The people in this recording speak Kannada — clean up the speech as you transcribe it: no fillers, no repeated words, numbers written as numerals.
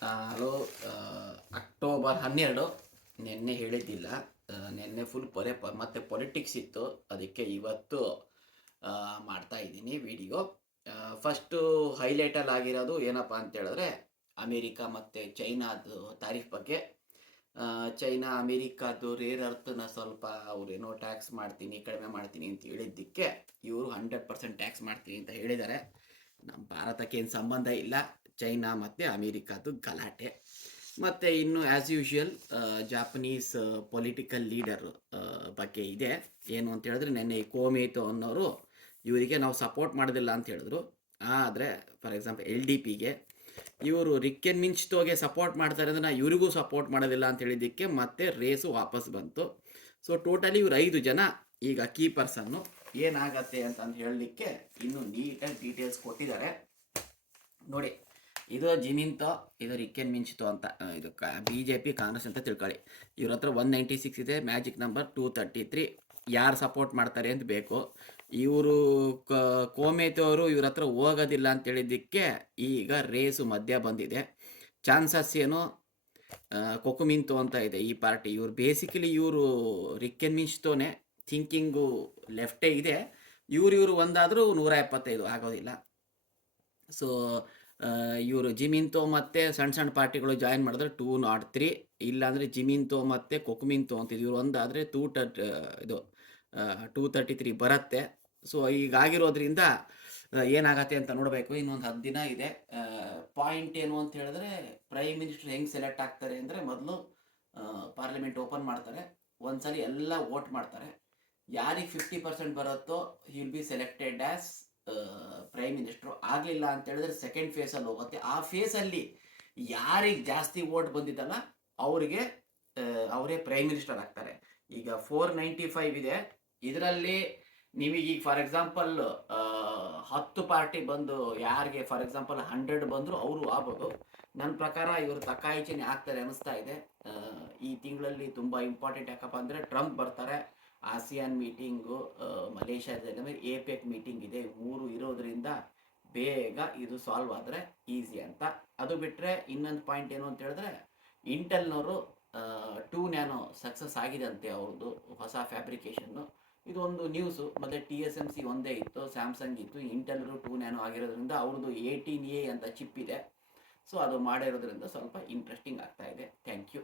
ಹಲೋ. ಅಕ್ಟೋಬರ್ 12 ನಿನ್ನೆ ಹೇಳಿದ್ದಿಲ್ಲ. ನಿನ್ನೆ ಫುಲ್ ಮತ್ತು ಪೊಲಿಟಿಕ್ಸ್ ಇತ್ತು, ಅದಕ್ಕೆ ಇವತ್ತು ಮಾಡ್ತಾ ಇದ್ದೀನಿ ವಿಡಿಯೋ. ಫಸ್ಟು ಹೈಲೈಟಲ್ಲಿ ಆಗಿರೋದು ಏನಪ್ಪ ಅಂತ ಹೇಳಿದ್ರೆ ಅಮೇರಿಕಾ ಮತ್ತು ಚೈನಾದು ತಾರೀಫ್ ಬಗ್ಗೆ. ಚೈನಾ ಅಮೇರಿಕಾದು ರೇರ್ ಅರ್ಥನ ಸ್ವಲ್ಪ ಅವ್ರೇನೋ ಟ್ಯಾಕ್ಸ್ ಮಾಡ್ತೀನಿ ಕಡಿಮೆ ಮಾಡ್ತೀನಿ ಅಂತ ಹೇಳಿದ್ದಕ್ಕೆ ಇವರು 100% ಟ್ಯಾಕ್ಸ್ ಮಾಡ್ತೀನಿ ಅಂತ ಹೇಳಿದ್ದಾರೆ. ನಮ್ಮ ಭಾರತಕ್ಕೆ ಏನು ಸಂಬಂಧ ಇಲ್ಲ, ಚೈನಾ ಮತ್ತು ಅಮೇರಿಕಾದು ಗಲಾಟೆ. ಮತ್ತು ಇನ್ನು as usual Japanese political leader ಬಗ್ಗೆ ಇದೆ. ಏನು ಅಂತ ಹೇಳಿದ್ರೆ ನೆನ್ನೆ ಕೋಮೇತೋ ಅನ್ನೋರು ಇವರಿಗೆ ನಾವು ಸಪೋರ್ಟ್ ಮಾಡೋದಿಲ್ಲ ಅಂತ ಹೇಳಿದ್ರು. ಆದರೆ ಫಾರ್ ಎಕ್ಸಾಂಪಲ್ LDPಗೆ ಇವರು ರಿಕ್ಕೆನ್ ಮಿಂಚ್ತೋಗೆ ಸಪೋರ್ಟ್ ಮಾಡ್ತಾರೆ ಅಂದರೆ ಇವರಿಗೂ ಸಪೋರ್ಟ್ ಮಾಡೋದಿಲ್ಲ ಅಂತ ಹೇಳಿದ್ದಕ್ಕೆ ಮತ್ತೆ ರೇಸು ವಾಪಸ್ ಬಂತು. ಸೊ ಟೋಟಲಿ ಇವರು 5 ಜನ ಈಗ ಕೀ ಪರ್ಸನ್ನು ಏನಾಗತ್ತೆ ಅಂತ ಹೇಳಲಿಕ್ಕೆ ಇನ್ನೂ ನೀಟಾಗಿ ಡೀಟೇಲ್ಸ್ ಕೊಟ್ಟಿದ್ದಾರೆ ನೋಡಿ. ಇದು ಜಿಮಿಂತೋ, ಇದು ರಿಕ್ಕೆನ್ ಮಿಂಚ್ತೋ ಅಂತ. ಇದು BJP ಕಾಂಗ್ರೆಸ್ ಅಂತ ತಿಳ್ಕೊಳ್ಳಿ. ಇವ್ರ ಹತ್ರ 196 ಇದೆ, ಮ್ಯಾಜಿಕ್ ನಂಬರ್ 233. ಯಾರು ಸಪೋರ್ಟ್ ಮಾಡ್ತಾರೆ ಅಂತ ಬೇಕು. ಇವರು ಕೋಮೇತೋ ಅವರು ಇವ್ರ ಹತ್ರ ಹೋಗೋದಿಲ್ಲ ಅಂತ ಹೇಳಿದ್ದಕ್ಕೆ ಈಗ ರೇಸು ಮಧ್ಯ ಬಂದಿದೆ. ಚಾನ್ಸಸ್ ಏನು ಕೊಕುಮಿಂತೋ ಅಂತ ಇದೆ ಈ ಪಾರ್ಟಿ. ಇವರು ಬೇಸಿಕಲಿ ಇವರು ರಿಕ್ಕೆನ್ ಮಿಂಚ್ತೋನೆ, ಥಿಂಕಿಂಗು ಲೆಫ್ಟೇ ಇದೆ. ಇವರು ಒಂದಾದರೂ 175 ಆಗೋದಿಲ್ಲ. ಸೊ ಇವರು ಜಿಮಿಂತೋ ಮತ್ತು ಸಣ್ಣ ಪಾರ್ಟಿಗಳು ಜಾಯಿನ್ ಮಾಡಿದ್ರೆ 203, ಇಲ್ಲಾಂದರೆ ಜಿಮಿಂತೋ ಮತ್ತು ಕೊಕುಮಿಂತೋ ಅಂತಿದ್ದು ಇವರು ಒಂದಾದರೆ 233 ಬರುತ್ತೆ. ಸೊ ಈಗಾಗಿರೋದ್ರಿಂದ ಏನಾಗತ್ತೆ ಅಂತ ನೋಡಬೇಕು. ಇನ್ನೊಂದು 10 ದಿನ ಇದೆ. ಪಾಯಿಂಟ್ ಏನು ಅಂತ ಹೇಳಿದ್ರೆ ಪ್ರೈಮ್ ಮಿನಿಸ್ಟರ್ ಹೆಂಗೆ ಸೆಲೆಕ್ಟ್ ಆಗ್ತಾರೆ ಅಂದರೆ ಮೊದಲು ಪಾರ್ಲಿಮೆಂಟ್ ಓಪನ್ ಮಾಡ್ತಾರೆ, ಒಂದ್ಸಲಿ ಎಲ್ಲ ವೋಟ್ ಮಾಡ್ತಾರೆ. ಯಾರಿಗೆ 50% ಬರುತ್ತೋ he will be selected as prime minister. ಆಗಲಿಲ್ಲ ಅಂತ ಹೇಳಿದ್ರೆ ಸೆಕೆಂಡ್ ಫೇಸಲ್ಲಿ ಹೋಗುತ್ತೆ. ಆ ಫೇಸಲ್ಲಿ ಯಾರಿಗೆ ಜಾಸ್ತಿ ವೋಟ್ ಬಂದಿದ್ದಲ್ಲ ಅವರಿಗೆ ಅವರೇ ಪ್ರೈಮ್ ಮಿನಿಸ್ಟರ್ ಆಗ್ತಾರೆ. ಈಗ 495 ಇದೆ. ಇದರಲ್ಲಿ ನಿಮಗೀಗ ಫಾರ್ ಎಕ್ಸಾಂಪಲ್ 10 ಪಾರ್ಟಿ ಬಂದು ಯಾರಿಗೆ ಫಾರ್ ಎಕ್ಸಾಂಪಲ್ 100 ಬಂದರೂ ಅವರು ಆಗ್ಬೋದು. ನನ್ನ ಪ್ರಕಾರ ಇವರು ತಕ್ಕಾಯಿಚಿನೇ ಆಗ್ತಾರೆ ಅನ್ನಿಸ್ತಾ ಇದೆ. ಈ ತಿಂಗಳಲ್ಲಿ ತುಂಬ ಇಂಪಾರ್ಟೆಂಟ್. ಯಾಕಪ್ಪ ಅಂದರೆ ಟ್ರಂಪ್ ಬರ್ತಾರೆ, ಆಸಿಯಾನ್ ಮೀಟಿಂಗು, ಮಲೇಷ್ಯಾದಲ್ಲಿ APEC ಮೀಟಿಂಗ್ ಇದೆ. 3 ಇರೋದ್ರಿಂದ ಬೇಗ ಇದು ಸಾಲ್ವ್ ಆದರೆ ಈಸಿ ಅಂತ. ಅದು ಬಿಟ್ಟರೆ ಇನ್ನೊಂದು ಪಾಯಿಂಟ್ ಏನು ಅಂತ ಹೇಳಿದ್ರೆ ಇಂಟೆಲ್ನವರು 2 ನ್ಯಾನೋ ಸಕ್ಸಸ್ ಆಗಿದಂತೆ ಅವ್ರದ್ದು ಹೊಸ ಫ್ಯಾಬ್ರಿಕೇಷನ್ನು. ಇದೊಂದು ನ್ಯೂಸು. ಮತ್ತು TSMC ಒಂದೇ ಇತ್ತು, ಸ್ಯಾಮ್ಸಂಗ್ ಇತ್ತು. ಇಂಟೆಲ್ರು 2 ನ್ಯಾನೋ ಆಗಿರೋದ್ರಿಂದ ಅವ್ರದ್ದು 18A ಅಂತ ಚಿಪ್ ಇದೆ. ಸೊ ಅದು ಮಾಡಿರೋದ್ರಿಂದ ಸ್ವಲ್ಪ ಇಂಟ್ರೆಸ್ಟಿಂಗ್ ಆಗ್ತಾ ಇದೆ. Thank you.